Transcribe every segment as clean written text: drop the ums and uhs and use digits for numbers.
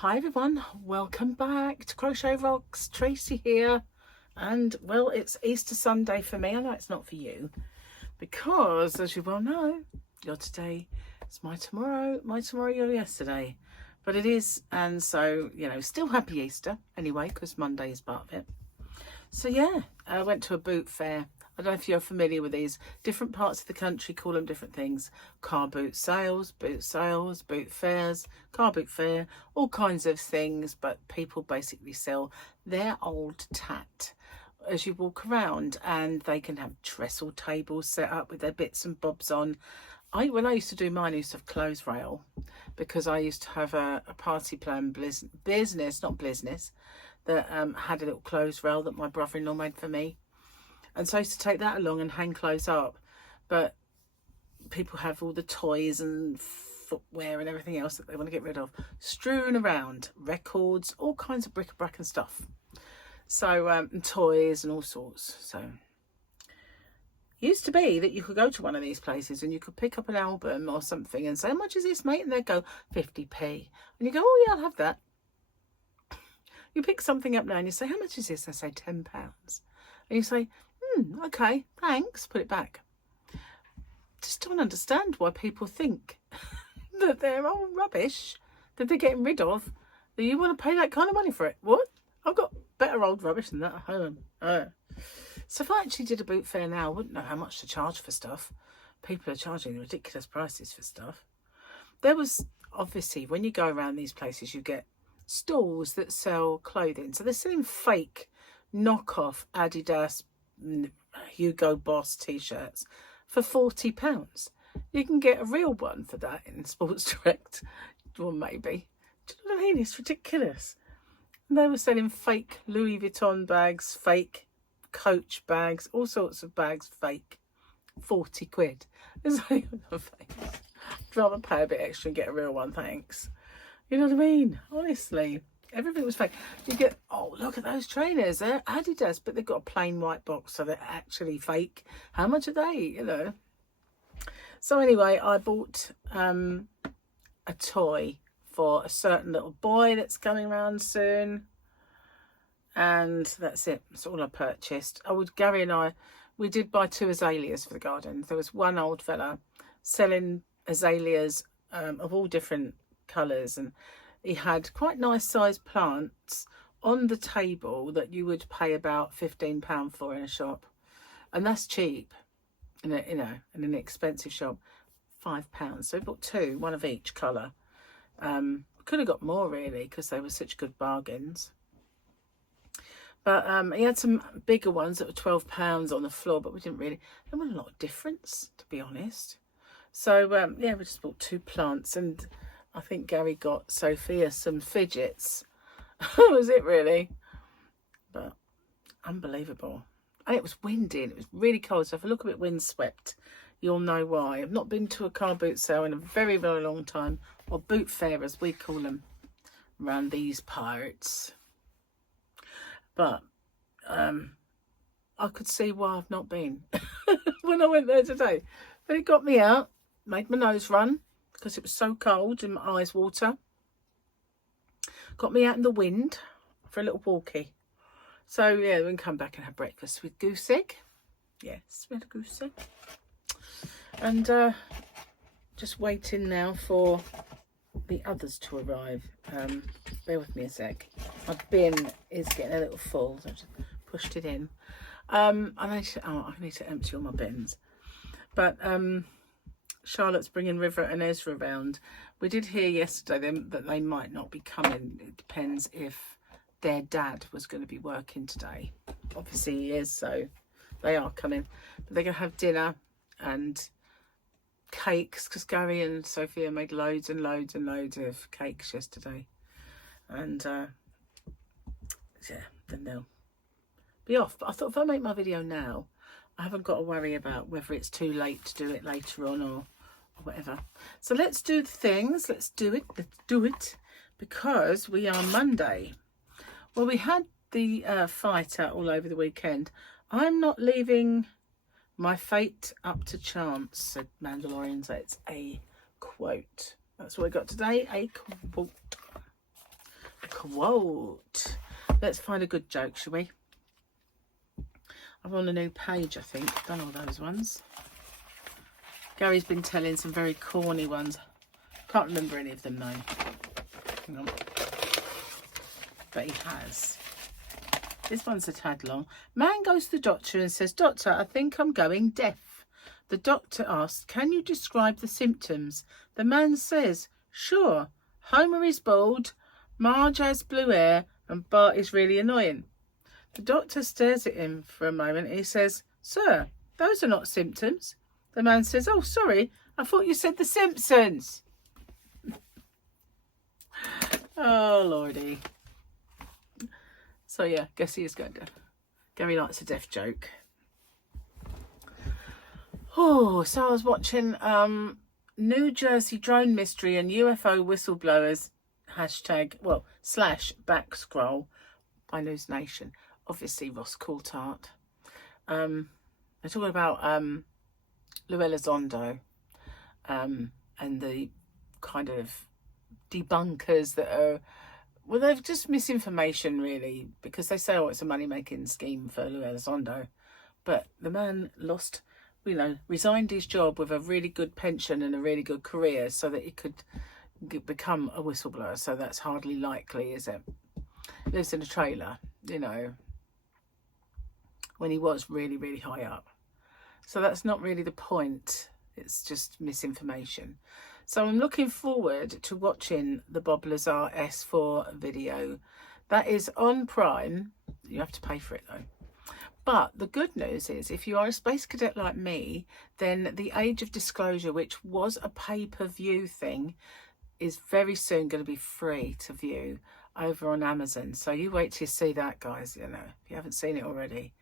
Hi everyone, welcome back to Crochet Rocks. Tracy here, and well, it's Easter Sunday for me. I know it's not for you because, as you well know, your today is my tomorrow, your yesterday, but it is. And so, you know, still happy Easter anyway, because Monday is part of it. So yeah, I went to a boot fair. I don't know if you're familiar with these. Different parts of the country call them different things. Car boot sales, boot fairs, car boot fair, all kinds of things. But people basically sell their old tat as you walk around, and they can have trestle tables set up with their bits and bobs on. When I used to do mine, I used to have clothes rail because I used to have a party plan business, not business, that had a little clothes rail that my brother-in-law made for me. And so I used to take that along and hang clothes up. But people have all the toys and footwear and everything else that they want to get rid of strewn around, records, all kinds of bric-a-brac and stuff. So, and toys and all sorts. So, it used to be that you could go to one of these places and you could pick up an album or something and say, how much is this, mate? And they'd go, 50p. And you go, oh yeah, I'll have that. You pick something up now and you say, how much is this? They say £10. And you say, okay, thanks, put it back. Just don't understand why people think that they're all rubbish that they're getting rid of, that you want to pay that kind of money for it. What? I've got better old rubbish than that at home. So if I actually did a boot fair now, I wouldn't know how much to charge for stuff. People are charging ridiculous prices for stuff. There was, obviously, when you go around these places, you get stalls that sell clothing. So they're selling fake knockoff Adidas, Hugo Boss t-shirts for £40. You can get a real one for that in Sports Direct, or maybe. Do you know what I mean? It's ridiculous. And they were selling fake Louis Vuitton bags, fake Coach bags, all sorts of bags, fake. 40 quid. It's like, I'd rather pay a bit extra and get a real one, thanks. You know what I mean? Honestly. Everything was fake. You get, oh, look at those trainers. They're Adidas, but they've got a plain white box, so they're actually fake. How much are they? You know. So anyway, I bought a toy for a certain little boy that's coming around soon. And that's it. That's all I purchased. Gary and I, we did buy 2 azaleas for the garden. There was one old fella selling azaleas of all different colours, and he had quite nice sized plants on the table that you would pay about £15 for in a shop, and that's cheap in an expensive shop. £5. So we bought 2, one of each colour. Could have got more really because they were such good bargains. But he had some bigger ones that were £12 on the floor, but there wasn't a lot of difference, to be honest. So yeah, we just bought 2 plants, and I think Gary got Sophia some fidgets. That was it really. But unbelievable. And it was windy and it was really cold. So if I look a bit windswept, you'll know why. I've not been to a car boot sale in a very, very long time. Or boot fair as we call them around these parts. But I could see why I've not been when I went there today. But it got me out, made my nose run, because it was so cold and my eyes water. Got me out in the wind for a little walkie. So yeah, we can come back and have breakfast with goose egg. Yes, we had a goose egg. And just waiting now for the others to arrive. Bear with me a sec. My bin is getting a little full, so I just pushed it in. I need to empty all my bins. But Charlotte's bringing River and Ezra around. We did hear yesterday that they might not be coming. It depends if their dad was going to be working today. Obviously he is, so they are coming. But they're going to have dinner and cakes, because Gary and Sophia made loads and loads and loads of cakes yesterday. And yeah, then they'll be off. But I thought if I make my video now, I haven't got to worry about whether it's too late to do it later on or whatever. So let's do the things. Let's do it because we are Monday. Well, we had the fighter all over the weekend. I'm not leaving my fate up to chance, said Mandalorian. So it's a quote. That's what we got today, a quote. quote. Let's find a good joke, shall we? I'm on a new page, I think. Done all those ones. Gary's been telling some very corny ones. Can't remember any of them though. Hang on. But he has. This one's a tad long. Man goes to the doctor and says, "Doctor, I think I'm going deaf." The doctor asks, "Can you describe the symptoms?" The man says, "Sure. Homer is bald, Marge has blue hair, and Bart is really annoying." The doctor stares at him for a moment and he says, "Sir, those are not symptoms." The man says, "Oh, sorry, I thought you said the Simpsons." Oh, lordy. So, yeah, guess he is going to. Gary likes a deaf joke. Oh, so I was watching New Jersey drone mystery and UFO whistleblowers / back scroll by News Nation. Obviously, Ross Coulthart. They're talking about Luella Zondo and the kind of debunkers that are, well, they're just misinformation really, because they say, oh, it's a money-making scheme for Luella Zondo, but the man lost, resigned his job with a really good pension and a really good career so that he could become a whistleblower. So that's hardly likely, is it? He lives in a trailer, when he was really, really high up. So that's not really the point. It's just misinformation. So I'm looking forward to watching the Bob Lazar S4 video. That is on Prime. You have to pay for it though. But the good news is, if you are a space cadet like me, then the Age of Disclosure, which was a pay-per-view thing, is very soon going to be free to view over on Amazon. So you wait till you see that, guys, if you haven't seen it already.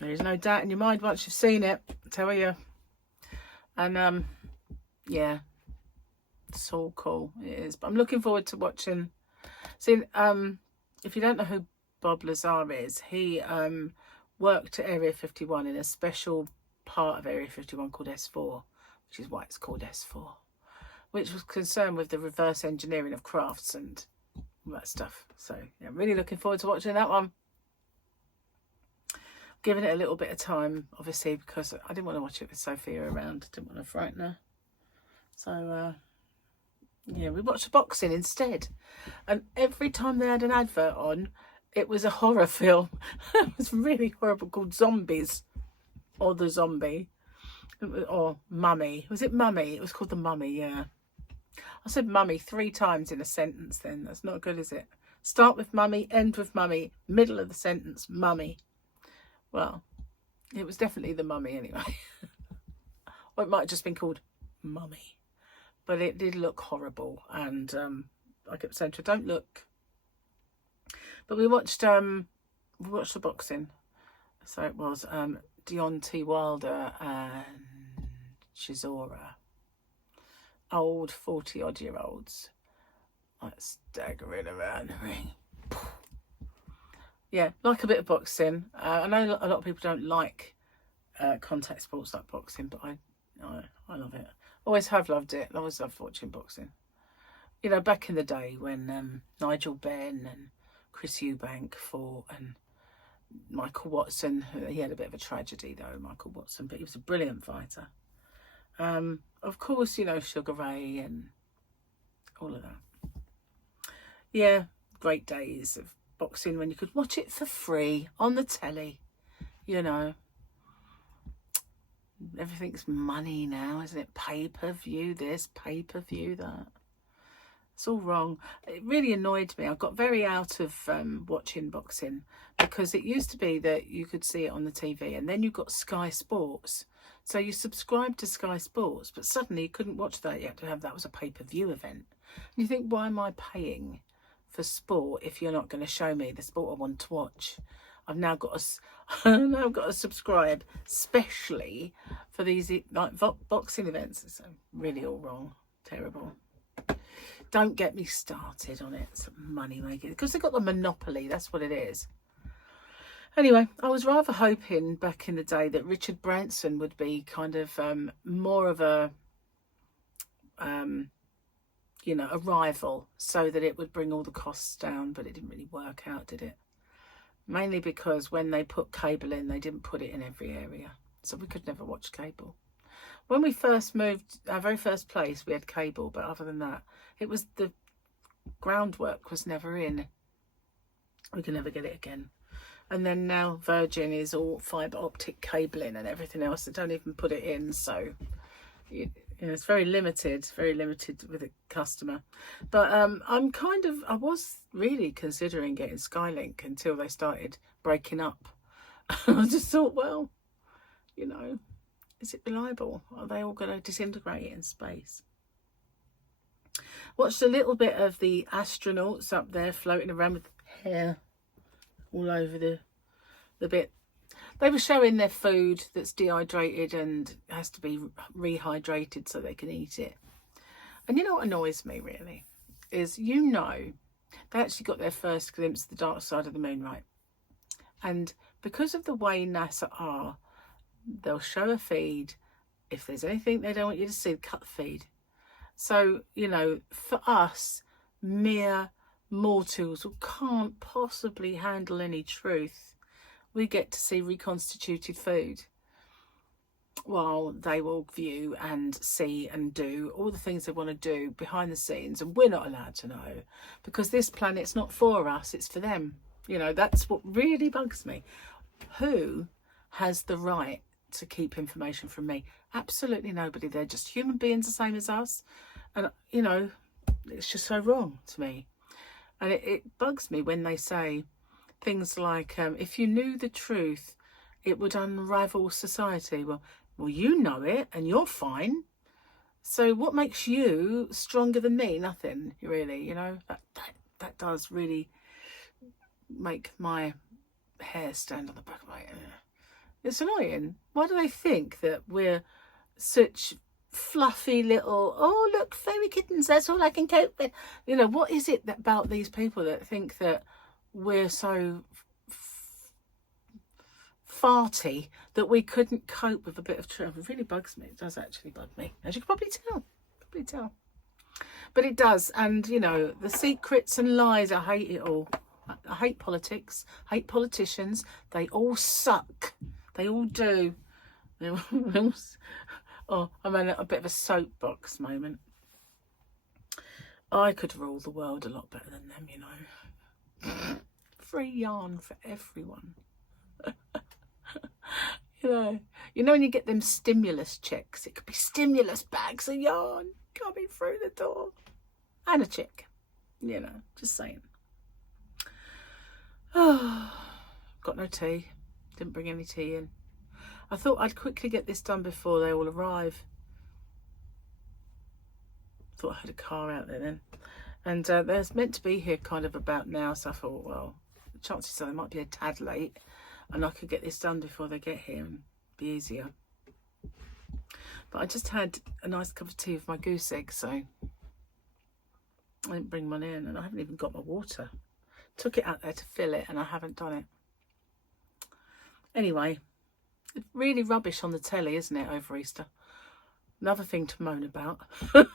There is no doubt in your mind once you've seen it, I tell you. And yeah, it's all cool. It is. But I'm looking forward to watching. See, if you don't know who Bob Lazar is, he worked at Area 51 in a special part of Area 51 called S4, which is why it's called S4, which was concerned with the reverse engineering of crafts and all that stuff. So yeah, I'm really looking forward to watching that one. Giving it a little bit of time, obviously, because I didn't want to watch it with Sophia around. I didn't want to frighten her. So, yeah, we watched the boxing instead. And every time they had an advert on, it was a horror film. It was really horrible, called Zombies. Or The Zombie. Or Mummy. Was it Mummy? It was called The Mummy, yeah. I said Mummy 3 times in a sentence then. That's not good, is it? Start with Mummy, end with Mummy, middle of the sentence, Mummy. Well, it was definitely The Mummy anyway. Or it might have just been called Mummy. But it did look horrible. And I kept saying to her, don't look. But we watched the boxing. So it was Deontay Wilder and Chisora. Old 40-odd-year-olds. Like staggering around the ring. Yeah, like a bit of boxing. I know a lot of people don't like contact sports like boxing, but I love it. Always have loved it. I always loved watching boxing. Back in the day when Nigel Benn and Chris Eubank fought, and Michael Watson. He had a bit of a tragedy though, Michael Watson, but he was a brilliant fighter. Of course, Sugar Ray and all of that. Yeah, great days of boxing when you could watch it for free on the telly. Everything's money now, isn't it? Pay-per-view this, pay-per-view that. It's all wrong. It really annoyed me. I got very out of watching boxing, because it used to be that you could see it on the TV, and then you got Sky Sports. So you subscribed to Sky Sports, but suddenly you couldn't watch that. You had to have that was a pay-per-view event. And you think, why am I paying for sport if you're not going to show me the sport I want to watch? I've now got to subscribe specially for these boxing events. It's really all wrong, terrible. Don't get me started on it. It's money making, because they've got the monopoly. That's what it is. Anyway, I was rather hoping back in the day that Richard Branson would be kind of more of a you know, a rival so that it would bring all the costs down, but it didn't really work out, did it? Mainly because when they put cable in, they didn't put it in every area, so we could never watch cable. When we first moved, our very first place, we had cable, but other than that, it was the groundwork was never in. We can never get it again. And then now Virgin is all fibre optic cabling and everything else. They don't even put it in, so you know, it's very limited with a customer. But I was really considering getting Skylink until they started breaking up. I just thought, well, you know, is it reliable? Are they all going to disintegrate in space? Watched a little bit of the astronauts up there floating around with hair all over the bit. They were showing their food that's dehydrated and has to be rehydrated so they can eat it. And you know what annoys me really is, you know, they actually got their first glimpse of the dark side of the moon, right? And because of the way NASA are, they'll show a feed. If there's anything they don't want you to see, cut the feed. So, you know, for us, mere mortals who can't possibly handle any truth, we get to see reconstituted food, while they will view and see and do all the things they want to do behind the scenes, and we're not allowed to know, because this planet's not for us, it's for them. You know, that's what really bugs me. Who has the right to keep information from me? Absolutely nobody. They're just human beings the same as us, and you know, it's just so wrong to me. And it bugs me when they say things like, if you knew the truth, it would unravel society. Well, you know it and you're fine. So what makes you stronger than me? Nothing, really. You know, that does really make my hair stand on the back of my head. It's annoying. Why do they think that we're such fluffy little, oh look, fairy kittens, that's all I can cope with? You know, what is it about these people that think that we're so farty that we couldn't cope with a bit of truth? It really bugs me. It does actually bug me, as you can probably tell. But it does. And you know, the secrets and lies, I hate it all. I hate politics, hate politicians. They all suck. They all do. Oh, I'm in a bit of a soapbox moment. I could rule the world a lot better than them, you know. Free yarn for everyone. You know when you get them stimulus checks, it could be stimulus bags of yarn coming through the door. And a check, you know, just saying. Oh, got no tea. Didn't bring any tea in. I thought I'd quickly get this done before they all arrive. Thought I had a car out there then. And they're meant to be here kind of about now, so I thought, well, the chances are they might be a tad late, and I could get this done before they get here and be easier. But I just had a nice cup of tea with my goose egg, so I didn't bring one in, and I haven't even got my water. Took it out there to fill it, and I haven't done it. Anyway, it's really rubbish on the telly, isn't it, over Easter? Another thing to moan about. But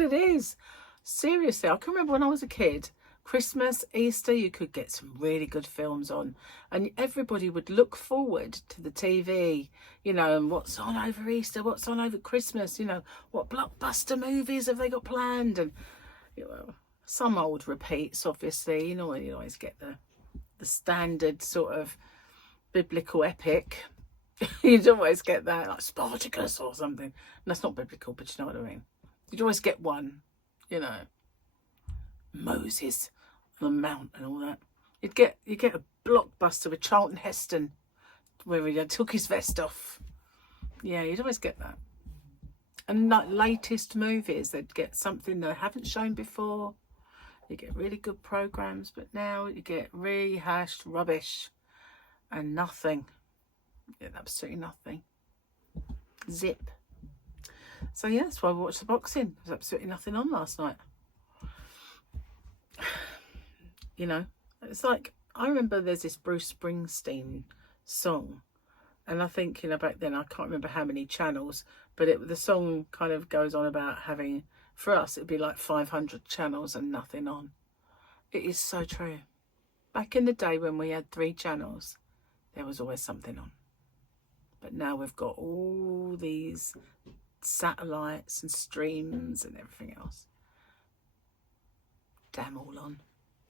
it is. Seriously, I can remember when I was a kid, Christmas, Easter, you could get some really good films on, and everybody would look forward to the TV, you know, and what's on over Easter, what's on over Christmas, you know, what blockbuster movies have they got planned? And you know, some old repeats, obviously. You know, you always get the standard sort of biblical epic. You'd always get that, like Spartacus or something. And that's not biblical, but you know what I mean. You'd always get one, you know, Moses on the mount and all that. You get a blockbuster with Charlton Heston where he took his vest off. Yeah, you'd always get that. And like latest movies, they'd get something they haven't shown before. You get really good programs, but now you get rehashed rubbish and nothing. Yeah, absolutely nothing. Zip. So yeah, that's why we watched the boxing. There's absolutely nothing on last night. You know, it's like, I remember there's this Bruce Springsteen song, and I think, you know, back then, I can't remember how many channels, but the song kind of goes on about having For us, it'd be like 500 channels and nothing on. It is so true. Back in the day when we had 3 channels, there was always something on. But now we've got all these satellites and streams and everything else. Damn all on,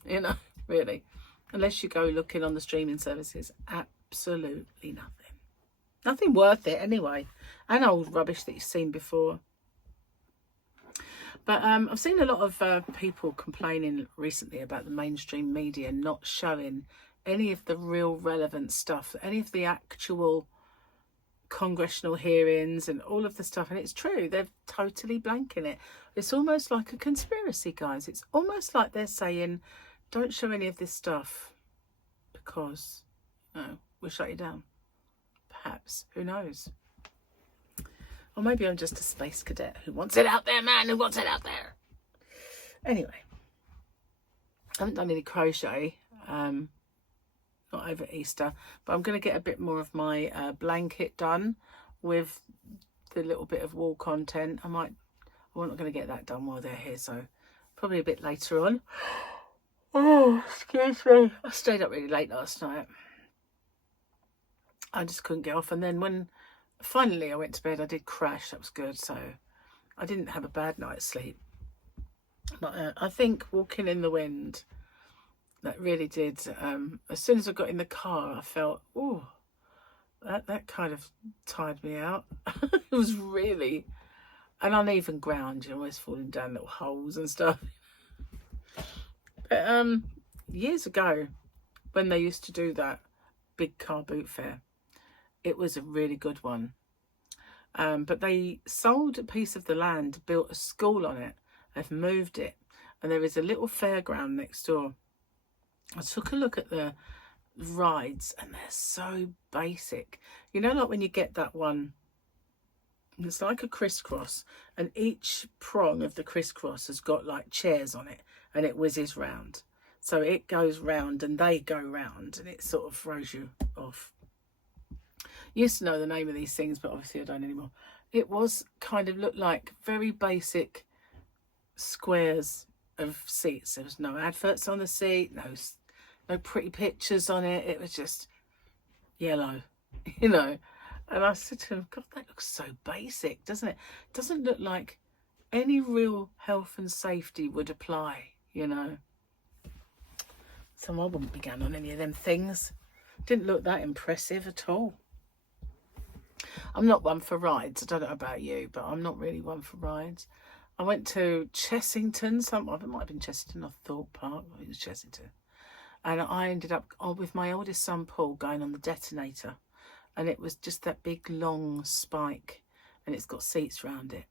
you know, really. Unless you go looking on the streaming services, absolutely nothing. Nothing worth it anyway. And old rubbish that you've seen before. But I've seen a lot of people complaining recently about the mainstream media not showing any of the real relevant stuff, any of the actual congressional hearings and all of the stuff. And it's true, they're totally blanking it. It's almost like a conspiracy, guys. It's almost like they're saying, don't show any of this stuff because, we'll shut you down. Perhaps, who knows? Or maybe I'm just a space cadet who wants it out there, man, who wants it out there. Anyway, I haven't done any crochet, not over Easter, but I'm going to get a bit more of my blanket done with the little bit of wall content. I'm not going to get that done while they're here, so probably a bit later on. Oh, excuse me. I stayed up really late last night. I just couldn't get off, and then when finally I went to bed, I did crash. That was good, so I didn't have a bad night's sleep. But I think walking in the wind, that really did. As soon as I got in the car, I felt, oh, that kind of tired me out. It was really an uneven ground. You're always falling down little holes and stuff. But years ago, when they used to do that big car boot fair, it was a really good one. But they sold a piece of the land, built a school on it. They've moved it, and there is a little fairground next door. I took a look at the rides, and they're so basic. You know, like when you get that one, it's like a crisscross, and each prong of the crisscross has got like chairs on it, and it whizzes round. So it goes round and they go round, and it sort of throws you off. Used to know the name of these things, but obviously I don't anymore. It was kind of looked like very basic squares of seats. There was no adverts on the seat, no pretty pictures on it. It was just yellow, you know. And I said to him, God, that looks so basic, doesn't it? Doesn't look like any real health and safety would apply, you know. So I wouldn't be going on any of them things. Didn't look that impressive at all. I'm not one for rides. I don't know about you, but I'm not really one for rides. I went to Chessington, it might have been Chessington or Thorpe Park. It was Chessington. And I ended up with my oldest son, Paul, going on the detonator. And it was just that big, long spike. And it's got seats around it.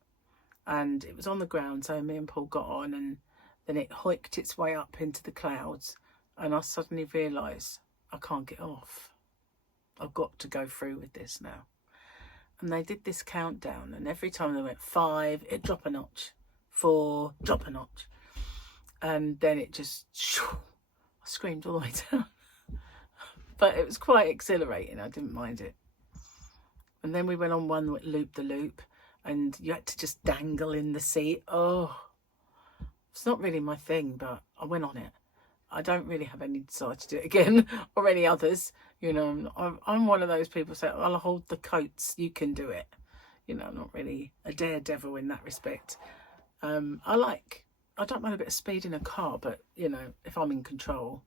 And it was on the ground, so me and Paul got on. And then it hoiked its way up into the clouds. And I suddenly realised, I can't get off. I've got to go through with this now. And they did this countdown, and every time they went 5, it dropped a notch. 4, drop a notch. And then it just, I screamed all the way down. But it was quite exhilarating. I didn't mind it. And then we went on one that looped the loop, and you had to just dangle in the seat. Oh, it's not really my thing, but I went on it. I don't really have any desire to do it again, or any others. You know, I'm one of those people who say, I'll hold the coats, you can do it. You know, I'm not really a daredevil in that respect. I don't mind a bit of speed in a car, but, you know, if I'm in control.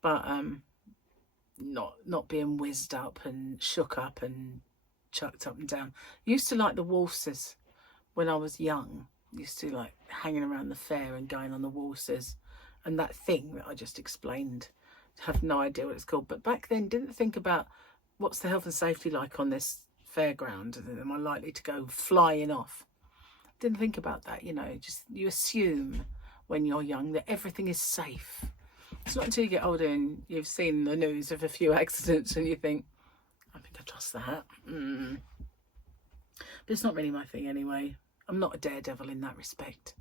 But not being whizzed up and shook up and chucked up and down. Used to like the waltzes when I was young. Used to like hanging around the fair and going on the waltzes. And that thing that I just explained, have no idea what it's called. But back then, didn't think about what's the health and safety like on this fairground. Am I likely to go flying off? Didn't think about that, you know. Just you assume when you're young that everything is safe. It's not until you get older and you've seen the news of a few accidents and you think, I think I trust that. But it's not really my thing anyway. I'm not a daredevil in that respect.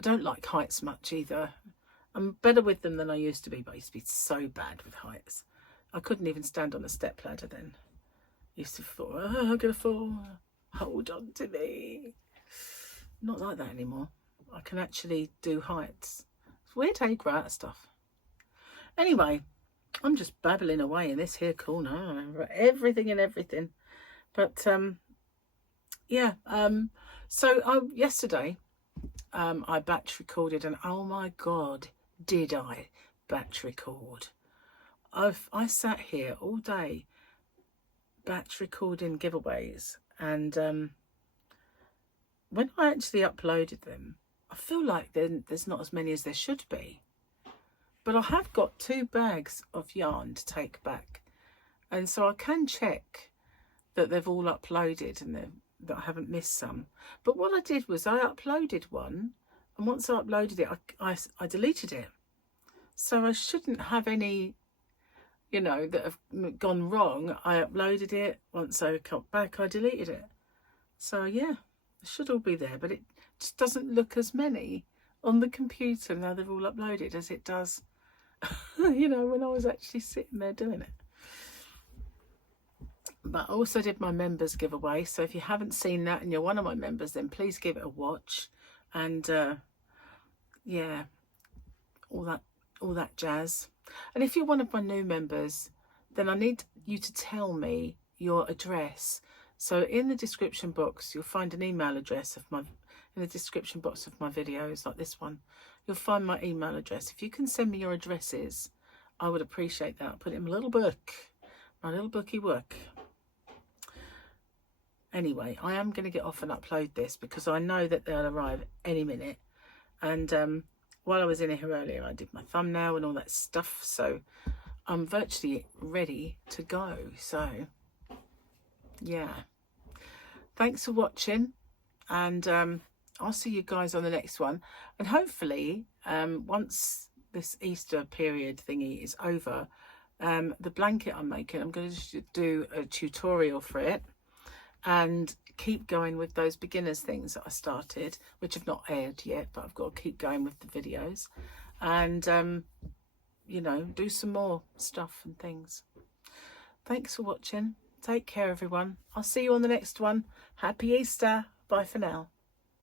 I don't like heights much either. I'm better with them than I used to be, but I used to be so bad with heights. I couldn't even stand on a step ladder then. I used to fall, I'm going to fall, hold on to me. not like that anymore. I can actually do heights. It's weird how you grow out of stuff. Anyway, I'm just babbling away in this here corner. I remember everything and everything. But yeah, so yesterday I batch recorded, and oh my god, did I batch record. I sat here all day batch recording giveaways, and when I actually uploaded them, I feel like there's not as many as there should be. But I have got 2 bags of yarn to take back, and so I can check that they've all uploaded and that I haven't missed some. But what I did was I uploaded one, and once I uploaded it, I deleted it. So I shouldn't have any, you know, that have gone wrong. I uploaded it. Once I got back, I deleted it. So yeah, it should all be there, but it just doesn't look as many on the computer now they're all uploaded as it does, you know, when I was actually sitting there doing it. But I also did my members giveaway, so if you haven't seen that and you're one of my members, then please give it a watch. And yeah, all that jazz. And if you're one of my new members, then I need you to tell me your address. So in the description box, you'll find an email address of in the description box of my videos, like this one, you'll find my email address. If you can send me your addresses, I would appreciate that. I'll put it in my little book, my little booky work. Anyway, I am going to get off and upload this because I know that they'll arrive any minute. And while I was in here earlier, I did my thumbnail and all that stuff. So I'm virtually ready to go. So yeah, thanks for watching. And I'll see you guys on the next one. And hopefully, once this Easter period thingy is over, the blanket I'm making, I'm going to do a tutorial for it. And keep going with those beginners things that I started, which have not aired yet, but I've got to keep going with the videos, and you know, do some more stuff and things. Thanks for watching. Take care, everyone. I'll see you on the next one. Happy Easter. Bye for now.